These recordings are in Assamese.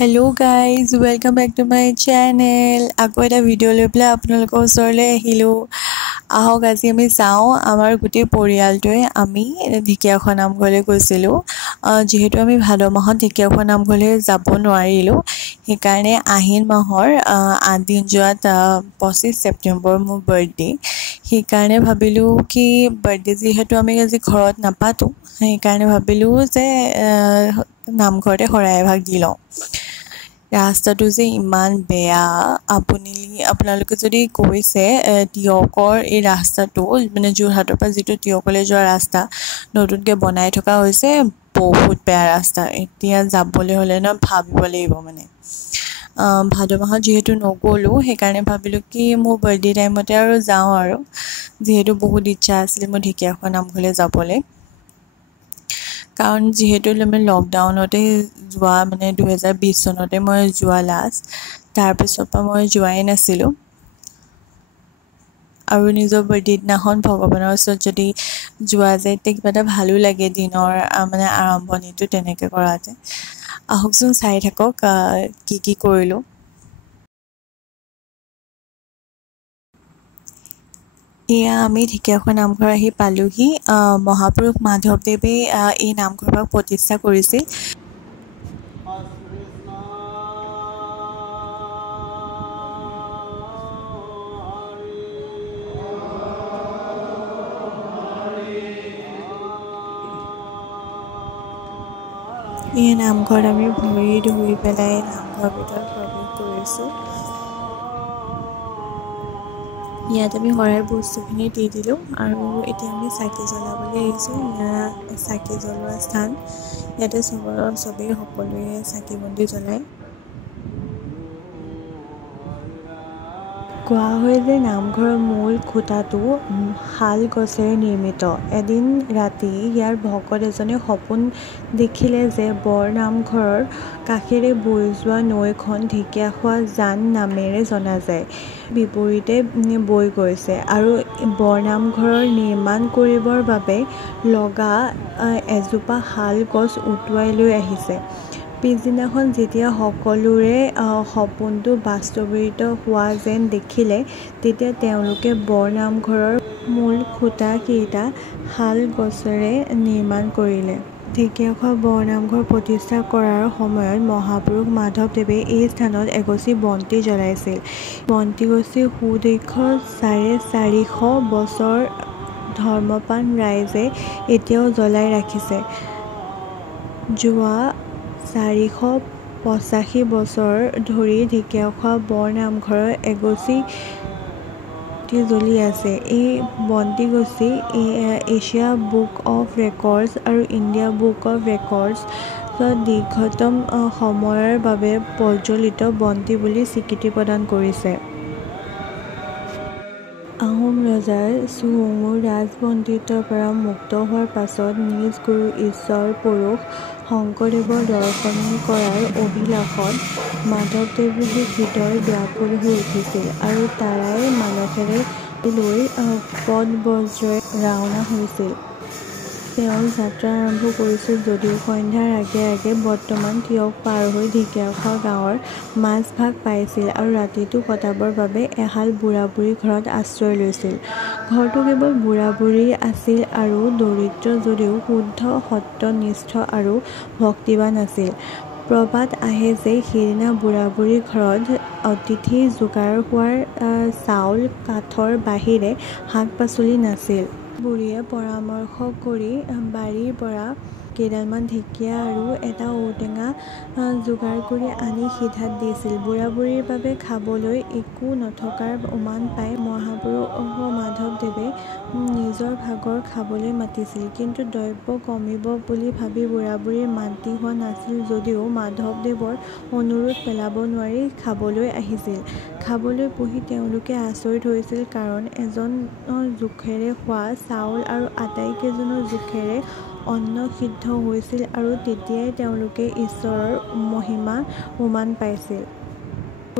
Hello guys, welcome back to my channel. আকৌ এটা ভিডিঅ' লৈ পেলাই আপোনালোকৰ ওচৰলৈ আহিলোঁ। আহক আজি আমি চাওঁ আমাৰ গোটেই পৰিয়ালটোৱে আমি ঢেকীয়াখোৱা নামঘৰলৈ গৈছিলোঁ। যিহেতু আমি ভাদ মাহত ঢেকীয়াখোৱা নামঘৰলৈ যাব নোৱাৰিলোঁ, সেইকাৰণে আহিন মাহৰ 8 দিন যোৱাত 25 ছেপ্টেম্বৰ মোৰ বাৰ্থডে। সেইকাৰণে ভাবিলোঁ কি বাৰ্থডে যিহেতু আমি আজি ঘৰত নাপাতোঁ, সেইকাৰণে ভাবিলোঁ যে নামঘৰতে শৰাই এভাগ দি লওঁ। ৰাস্তাটো যে ইমান বেয়া, আপোনালোকে যদি গৈছে টিয়কৰ এই ৰাস্তাটো মানে যোৰহাটৰ পৰা যিটো টিয়কলৈ যোৱা ৰাস্তা নতুনকৈ বনাই থকা হৈছে, বহুত বেয়া ৰাস্তা। এতিয়া যাবলৈ হ'লে ভাবিব লাগিব মানে। ভাদ মাহত যিহেতু নগ'লোঁ, সেইকাৰণে ভাবিলোঁ কি মোৰ বাৰ্থডে টাইমতে আৰু যাওঁ আৰু, যিহেতু বহুত ইচ্ছা আছিলে মোৰ ঢেকীয়াখোৱা নামঘৰলৈ যাবলৈ। কাৰণ যিহেতু আমি লকডাউনতে যোৱা, মানে 2020 চনতে মই যোৱা লাষ্ট, তাৰপিছৰ পৰা মই যোৱাই নাছিলোঁ। আৰু নিজৰ বাৰ্থডে দিনাখন ভগৱানৰ ওচৰত যদি যোৱা যায় তেতিয়া কিবা এটা ভালো লাগে, দিনৰ মানে আৰম্ভণিটো তেনেকৈ কৰাতে। আহকচোন চাই থাকক কি কৰিলোঁ। এয়া আমি ঢেকীয়াখোৱা নামঘৰ আহি পালোহি। মহাপুৰুষ মাধৱদেৱে এই নামঘৰভাগ প্ৰতিষ্ঠা কৰিছিল। এই নামঘৰত আমি ভৰি ধুই পেলাই নামঘৰৰ ভিতৰত প্ৰৱেশ কৰিছোঁ। ইয়াত আমি শৰাই বস্তুখিনি দি দিলোঁ আৰু এতিয়া আমি চাকি জ্বলাবলৈ আহিছোঁ। ইয়াত চাকি জ্বলোৱা স্থান, ইয়াতে চবেই সকলোৱে চাকি বন্তি জ্বলায়। কোৱা হয় যে নামঘৰৰ মূল খুঁটাটো শাল গছেৰে নিৰ্মিত। এদিন ৰাতি ইয়াৰ ভকত এজনে সপোন দেখিলে যে বৰনামঘৰৰ কাষেৰে বৈ যোৱা নৈখন ঢেকীয়াখোৱা জান নামেৰে জনা যায়, বিপৰীতে বৈ গৈছে আৰু বৰনামঘৰৰ নিৰ্মাণ কৰিবৰ বাবে লগা এজোপা শাল গছ উটুৱাই লৈ আহিছে। পিছদিনাখন যেতিয়া সকলোৰে সপোনটো বাস্তৱায়িত হোৱা যেন দেখিলে, তেতিয়া তেওঁলোকে বৰনামঘৰৰ মূল খুঁটাকেইটা শাল গছেৰে নিৰ্মাণ কৰিলে। ঢেকীয়াখোৱা বৰনামঘৰ প্ৰতিষ্ঠা কৰাৰ সময়ত মহাপুৰুষ মাধৱদেৱে এই স্থানত এগছি বন্তি জ্বলাইছিল। বন্তিগছি সুদীৰ্ঘ 450 বছৰ ধৰ্মপ্ৰাণ ৰাইজে এতিয়াও জ্বলাই ৰাখিছে। যোৱা 485 বছৰ ধৰি ঢেকীয়াখোৱা বৰনামঘৰৰ এগছি বন্তি জ্বলি আছে। এই বন্তিগছি এছিয়া বুক অৱ ৰেকৰ্ডছ আৰু ইণ্ডিয়া বুক অৱ ৰেকৰ্ডছত দীৰ্ঘতম সময়ৰ বাবে প্ৰজ্বলিত বন্তি বুলি স্বীকৃতি প্ৰদান কৰিছে। আহোম ৰজাৰ চুহুংমুং ৰাজবন্দীত্বৰ পৰা মুক্ত হোৱাৰ পাছত নিজ গুৰু ঈশ্বৰ পুৰুষ শংকৰদেৱৰ দৰ্শন কৰাৰ অভিলাষত মাধৱদেৱৰ হৃদয় ব্যাকুল হৈ উঠিছিল আৰু তাৰাই মানসেৰে লৈ পদব্ৰজেৰে ৰাওনা হৈছিল। তেওঁ যাত্ৰা আৰম্ভ কৰিছিল যদিও সন্ধ্যাৰ আগে আগে বৰ্তমান টিয়ক পাৰ হৈ ঢেকীয়াখোৱা গাঁৱৰ মাজভাগ পাইছিল আৰু ৰাতিটো কটাবৰ বাবে এহাল বুঢ়া-বুঢ়ীৰ ঘৰত আশ্ৰয় লৈছিল। ঘৰটো কেৱল বুঢ়া-বুঢ়ীৰ আছিল আৰু দৰিদ্ৰ যদিও শুদ্ধ, সত্যনিষ্ঠ আৰু ভক্তিবান আছিল। প্ৰবাদ আহে যে সেইদিনা বুঢ়া-বুঢ়ীৰ ঘৰত অতিথি যোগাৰ হোৱাৰ চাউল, কাঠৰ বাহিৰে শাক-পাচলি নাছিল। বুঢ়ীয়ে পৰামৰ্শ কৰি বাৰীৰ পৰা কেইডালমান ঢেকীয়া আৰু এটা ঔটেঙা যোগাৰ কৰি আনি সিধাত দিছিল। বুঢ়া-বুঢ়ীৰ বাবে খাবলৈ একো নথকাৰ উমান পাই মহাপুৰুষ মাধৱদেৱে নিজৰ ভাগৰ খাবলৈ মাতিছিল। কিন্তু দ্ৰব্য কমিব বুলি ভাবি বুঢ়া-বুঢ়ীৰ মান্তি হোৱা নাছিল যদিও মাধৱদেৱৰ অনুৰোধ পেলাব নোৱাৰি খাবলৈ আহিছিল। খাবলৈ বহি তেওঁলোকে আচৰিত হৈছিল, কাৰণ এজনৰ জোখেৰে খোৱা চাউল আৰু আটাইকেইজনৰ জোখেৰে অন্ন সিদ্ধ হৈছিল আৰু তেতিয়াই তেওঁলোকে ঈশ্বৰৰ মহিমা উমান পাইছিল।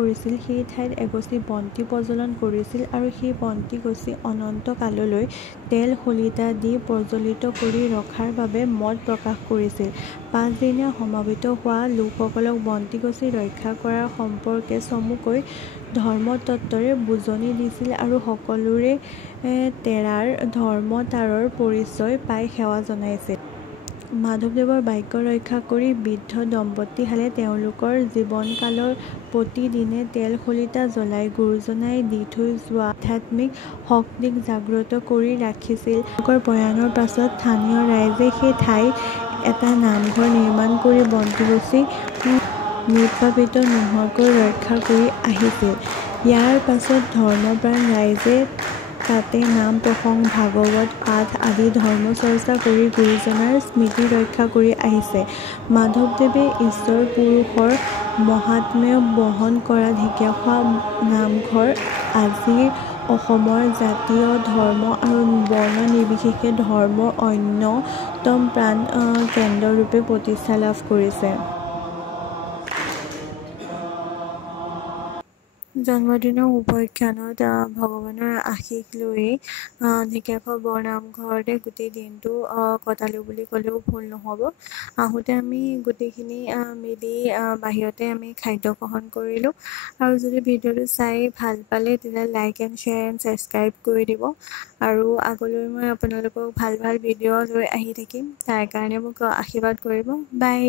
কৰিছিল সেই ঠাইত এগছি বন্তি প্ৰজ্বলন কৰিছিল আৰু সেই বন্তি গছি অনন্ত কাললৈ তেল শলিতা দি প্ৰজ্বলিত কৰি ৰখাৰ বাবে মত প্ৰকাশ কৰিছিল। 5 দিনীয়া সমাৱেত হোৱা লোকসকলক বন্তিগছি ৰক্ষা কৰাৰ সম্পৰ্কে চমুকৈ ধৰ্মতত্ত্বৰে বুজনি দিছিল আৰু সকলোৰে তেৰাৰ ধৰ্মতাৰৰ পৰিচয় পাই সেৱা জনাইছিল। মাধৱদেৱৰ বাক্য ৰক্ষা কৰি বৃদ্ধ দম্পতীহালে তেওঁলোকৰ জীৱনকালৰ প্ৰতিদিনে তেল শলিতা জ্বলাই গুৰুজনাই দি থৈ যোৱা আধ্যাত্মিক শক্তিক জাগ্ৰত কৰি ৰাখিছিল। তেওঁলোকৰ প্ৰয়াণৰ পাছত স্থানীয় ৰাইজে সেই ঠাইত এটা নামঘৰ নিৰ্মাণ কৰি বন্তিগছি নিৰ্বাপিত নোহোৱাকৈ ৰক্ষা কৰি আহিছিল। ইয়াৰ পাছত ধৰ্মপ্ৰাণ ৰাইজে তাতে নাম প্ৰসংগ ভাগৱত পাঠ আদি ধৰ্মচৰ্চা কৰি গুৰুজনাৰ স্মৃতি ৰক্ষা কৰি আহিছে। মাধৱদেৱে ঈশ্বৰ পুৰুষৰ মহাত্ম্য বহন কৰা ঢেকীয়াখোৱা নামঘৰ আজিৰ অসমৰ জাতীয় ধৰ্ম আৰু বৰ্ণ নিৰ্বিশেষে ধৰ্মৰ অন্যতম প্ৰাণ কেন্দ্ৰৰূপে প্ৰতিষ্ঠা লাভ কৰিছে। জন্মদিনৰ শুভক্ষণত ভগৱানৰ আশীষ লৈ ঢেকীয়াখোৱা বৰনামঘৰতে গোটেই দিনটো কটালোঁ বুলি ক'লেও ভুল নহ'ব। আহোঁতে আমি গোটেইখিনি মিলি বাহিৰতে আমি খাদ্য গ্ৰহণ কৰিলোঁ। আৰু যদি ভিডিঅ'টো চাই ভাল পালে তেতিয়া like and share and subscribe কৰি দিব। আৰু আগলৈ মই আপোনালোকক ভাল ভাল ভিডিঅ' লৈ আহি থাকিম, তাৰ কাৰণে মোক আশীৰ্বাদ কৰিব। বাই।